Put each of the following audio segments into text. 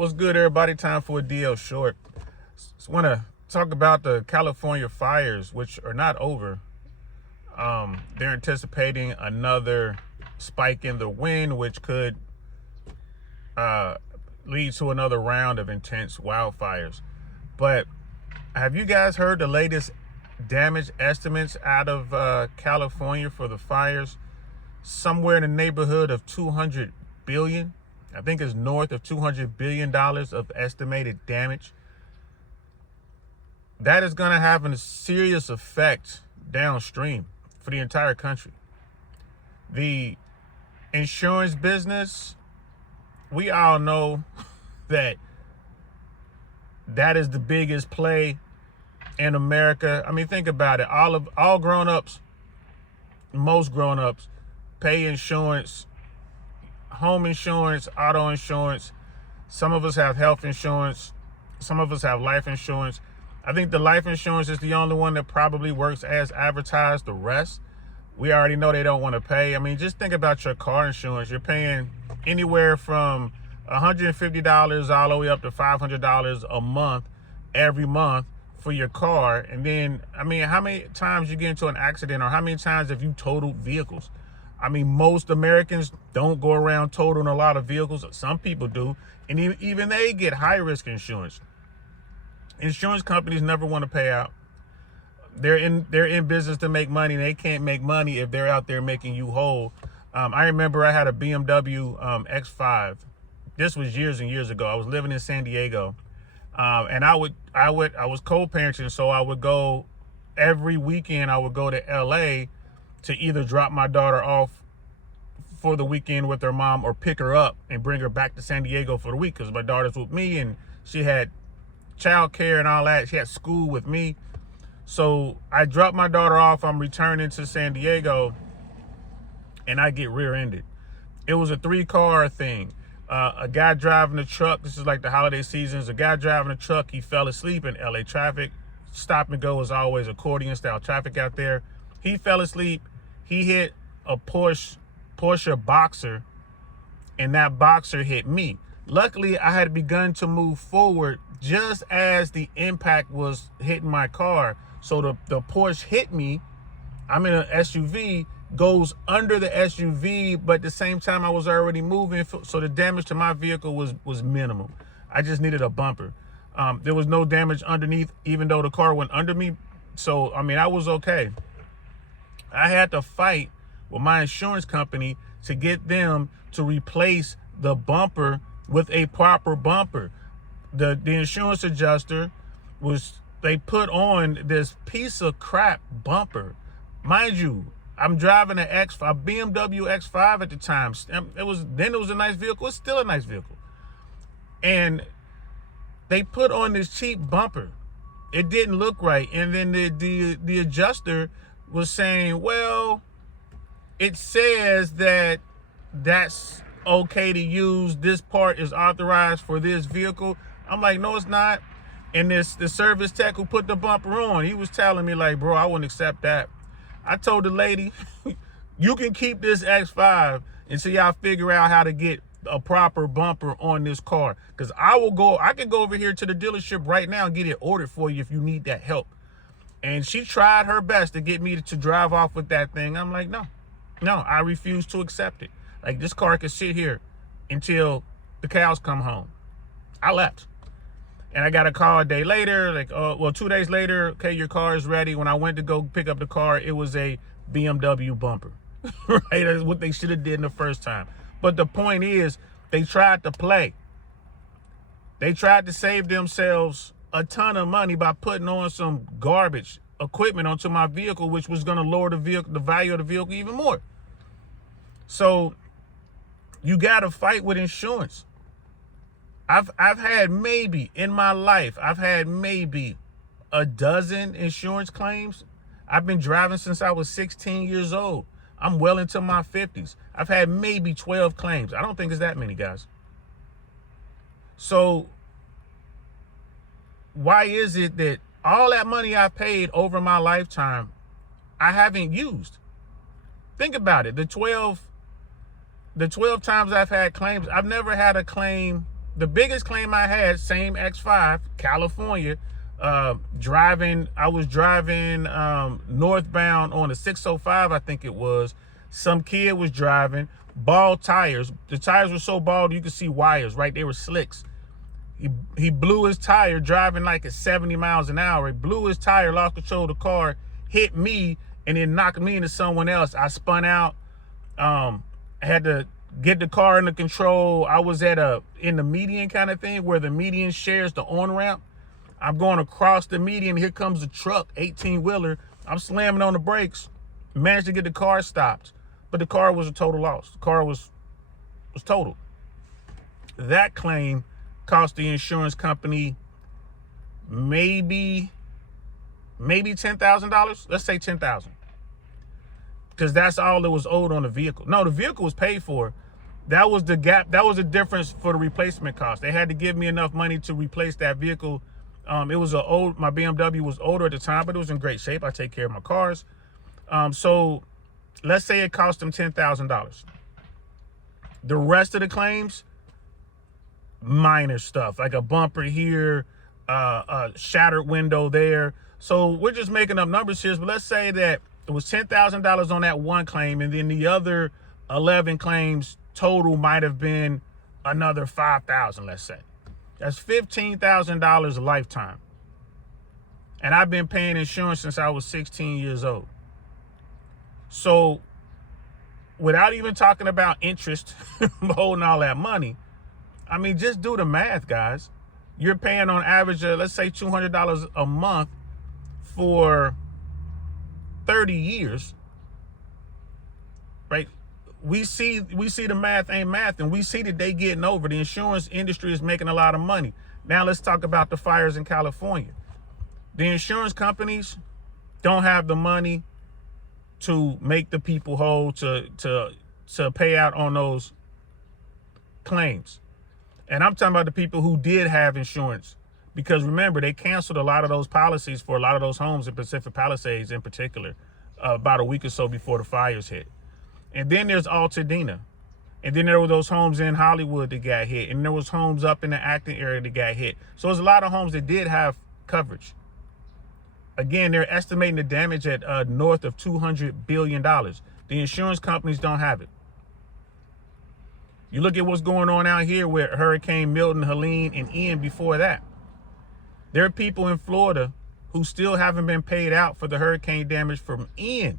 What's good, everybody? Time for a DL short. Just want to talk about the California fires, which are not over. They're anticipating another spike in the wind, which could lead to another round of intense wildfires. But have you guys heard the latest damage estimates out of California for the fires? Somewhere in the neighborhood of 200 billion. I think it's north of $200 billion of estimated damage. That is going to have a serious effect downstream for the entire country. The insurance business, we all know that is the biggest play in America. I mean, think about it. All grown-ups, most grown-ups pay insurance, home insurance, auto insurance. Some of us have health insurance. Some of us have life insurance. I think the life insurance is the only one that probably works as advertised. The rest, we already know they don't want to pay. I mean, just think about your car insurance. You're paying anywhere from $150 all the way up to $500 a month, every month for your car. And then, I mean, how many times you get into an accident, or how many times have you totaled vehicles? I mean, most Americans don't go around totaling a lot of vehicles. Some people do. And even they get high-risk insurance. Insurance companies never want to pay out. They're in business to make money. They can't make money if they're out there making you whole. I remember I had a BMW X5. This was years and years ago. I was living in San Diego. And I was co-parenting, so I would go every weekend. I would go to LA to either drop my daughter off for the weekend with her mom, or pick her up and bring her back to San Diego for the week, because my daughter's with me and she had childcare and all that. She had school with me. So I dropped my daughter off. I'm returning to San Diego and I get rear-ended. It was a 3-car thing. A guy driving a truck, this is like the holiday seasons, a guy driving a truck, he fell asleep in LA traffic. Stop and go is always accordion style traffic out there. He fell asleep. He hit a Porsche Boxer, and that Boxer hit me. Luckily, I had begun to move forward just as the impact was hitting my car. So the Porsche hit me. I'm in an SUV, goes under the SUV, but at the same time, I was already moving. So the damage to my vehicle was minimal. I just needed a bumper. There was no damage underneath, even though the car went under me. So, I mean, I was okay. I had to fight with my insurance company to get them to replace the bumper with a proper bumper. The insurance adjuster they put on this piece of crap bumper. Mind you, I'm driving a BMW X5 at the time. It was a nice vehicle. It's still a nice vehicle. And they put on this cheap bumper. It didn't look right. And then the adjuster was saying, well, it says that's okay to use. This part is authorized for this vehicle. I'm like, no, it's not. And the service tech who put the bumper on, he was telling me, like, bro, I wouldn't accept that. I told the lady, you can keep this X5 until y'all figure out how to get a proper bumper on this car. Because I can go over here to the dealership right now and get it ordered for you if you need that help. And she tried her best to get me to drive off with that thing. I'm like, no, I refuse to accept it. Like, this car can sit here until the cows come home. I left. And I got a call a day later, 2 days later, okay, your car is ready. When I went to go pick up the car, it was a BMW bumper. Right? That's what they should have did in the first time. But the point is, they tried to play. They tried to save themselves a ton of money by putting on some garbage equipment onto my vehicle, which was going to lower the value of the vehicle even more. So you got to fight with insurance. I've had maybe in my life, I've had maybe a dozen insurance claims. I've been driving since I was 16 years old. I'm well into my 50s. I've had maybe 12 claims. I don't think it's that many, guys. So why is it that all that money I paid over my lifetime, I haven't used? Think about it. The 12 times I've had claims, I've never had a claim The biggest claim I had, same X5, California, I was driving northbound on the 605, I think it was. Some kid was driving, bald tires. The tires were so bald you could see wires, right? They were slicks. He blew his tire driving like at 70 miles an hour. He blew his tire, lost control of the car, hit me, and then knocked me into someone else. I spun out. I had to get the car under control. I was in the median kind of thing where the median shares the on-ramp. I'm going across the median. Here comes a truck, 18-wheeler. I'm slamming on the brakes. Managed to get the car stopped. But the car was a total loss. The car was total. That claim cost the insurance company maybe $10,000. Let's say $10,000. Because that's all that was owed on the vehicle. No, the vehicle was paid for. That was the gap. That was the difference for the replacement cost. They had to give me enough money to replace that vehicle. It was my BMW was older at the time, but it was in great shape. I take care of my cars. So let's say it cost them $10,000. The rest of the claims, minor stuff, like a bumper here, a shattered window there. So we're just making up numbers here, but let's say that it was $10,000 on that one claim, and then the other 11 claims total might have been another $5,000, let's say. That's $15,000 a lifetime. And I've been paying insurance since I was 16 years old. So without even talking about interest, holding all that money, I mean, just do the math, guys. You're paying on average, let's say $200 a month for 30 years, right? We see the math ain't math, and we see that they getting over. The insurance industry is making a lot of money. Now let's talk about the fires in California. The insurance companies don't have the money to make the people whole, to pay out on those claims. And I'm talking about the people who did have insurance, because remember, they canceled a lot of those policies for a lot of those homes in Pacific Palisades in particular, about a week or so before the fires hit. And then there's Altadena. And then there were those homes in Hollywood that got hit. And there was homes up in the Acton area that got hit. So there's a lot of homes that did have coverage. Again, they're estimating the damage at north of $200 billion. The insurance companies don't have it. You look at what's going on out here with Hurricane Milton, Helene, and Ian before that. There are people in Florida who still haven't been paid out for the hurricane damage from Ian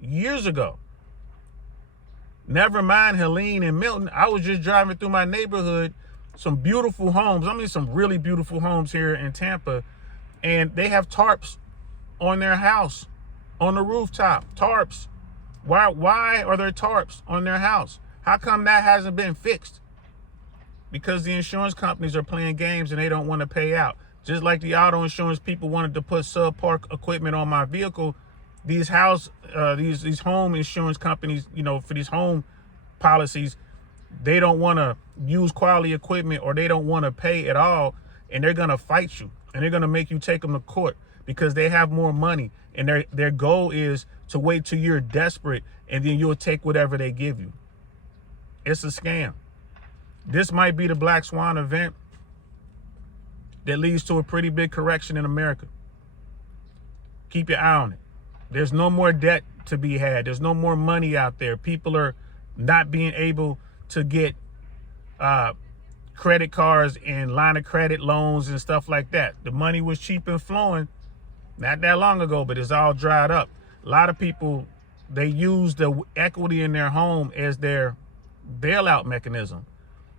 years ago. Never mind Helene and Milton. I was just driving through my neighborhood, some beautiful homes. I mean, some really beautiful homes here in Tampa, and they have tarps on their house, on the rooftop, tarps. Why are there tarps on their house? How come that hasn't been fixed? Because the insurance companies are playing games and they don't want to pay out. Just like the auto insurance people wanted to put subpar equipment on my vehicle, these home insurance companies, you know, for these home policies, they don't want to use quality equipment, or they don't want to pay at all, and they're going to fight you, and they're going to make you take them to court because they have more money, and their goal is to wait till you're desperate, and then you'll take whatever they give you. It's a scam. This might be the Black Swan event that leads to a pretty big correction in America. Keep your eye on it. There's no more debt to be had. There's no more money out there. People are not being able to get credit cards and line of credit loans and stuff like that. The money was cheap and flowing not that long ago, but it's all dried up. A lot of people, they use the equity in their home as their bailout mechanism,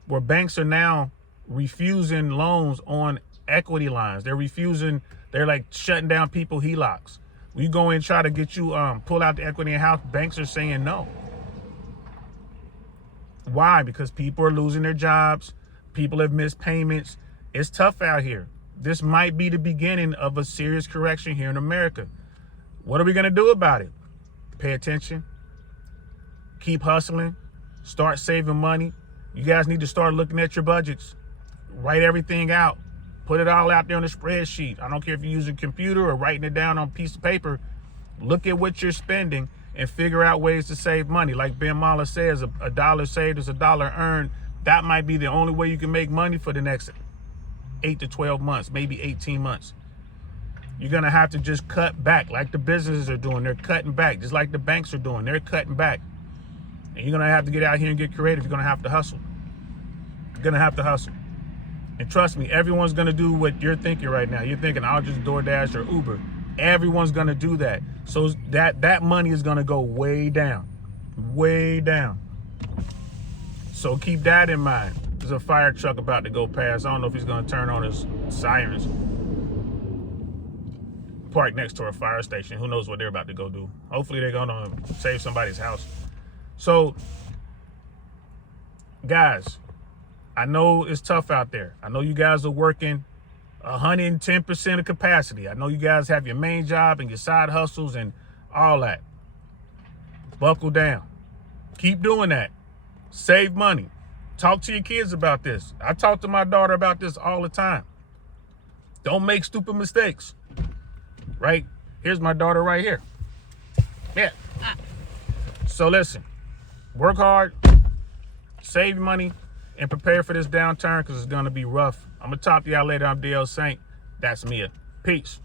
where banks are now refusing loans on equity lines. They're like shutting down people HELOCs. We go in and try to get you pull out the equity in house, banks are saying no. Why? Because people are losing their jobs. People have missed payments. It's tough out here. This might be the beginning of a serious correction here in America. What are we going to do about it? Pay attention. Keep hustling. Start saving money. You guys need to start looking at your budgets. Write everything out. Put it all out there on a spreadsheet. I don't care if you're using a computer or writing it down on a piece of paper. Look at what you're spending and figure out ways to save money. Like Ben Mala says, a dollar saved is a dollar earned. that might be the only way you can make money for the next 8 to 12 months, maybe 18 months. You're going to have to just cut back like the businesses are doing. They're cutting back just like the banks are doing. They're cutting back. And you're going to have to get out here and get creative. You're going to have to hustle. You're going to have to hustle. And trust me, everyone's going to do what you're thinking right now. You're thinking, I'll just DoorDash or Uber. Everyone's going to do that. So that money is going to go way down. Way down. So keep that in mind. There's a fire truck about to go past. I don't know if he's going to turn on his sirens. Parked next to a fire station. Who knows what they're about to go do. Hopefully they're going to save somebody's house. So, guys, I know it's tough out there. I know you guys are working 110% of capacity. I know you guys have your main job and your side hustles and all that. Buckle down. Keep doing that. Save money. Talk to your kids about this. I talk to my daughter about this all the time. Don't make stupid mistakes. Right? Here's my daughter right here. Yeah. So listen, work hard, save money, and prepare for this downturn because it's going to be rough. I'm going to talk to y'all later. I'm DL Saint. That's Mia. Peace.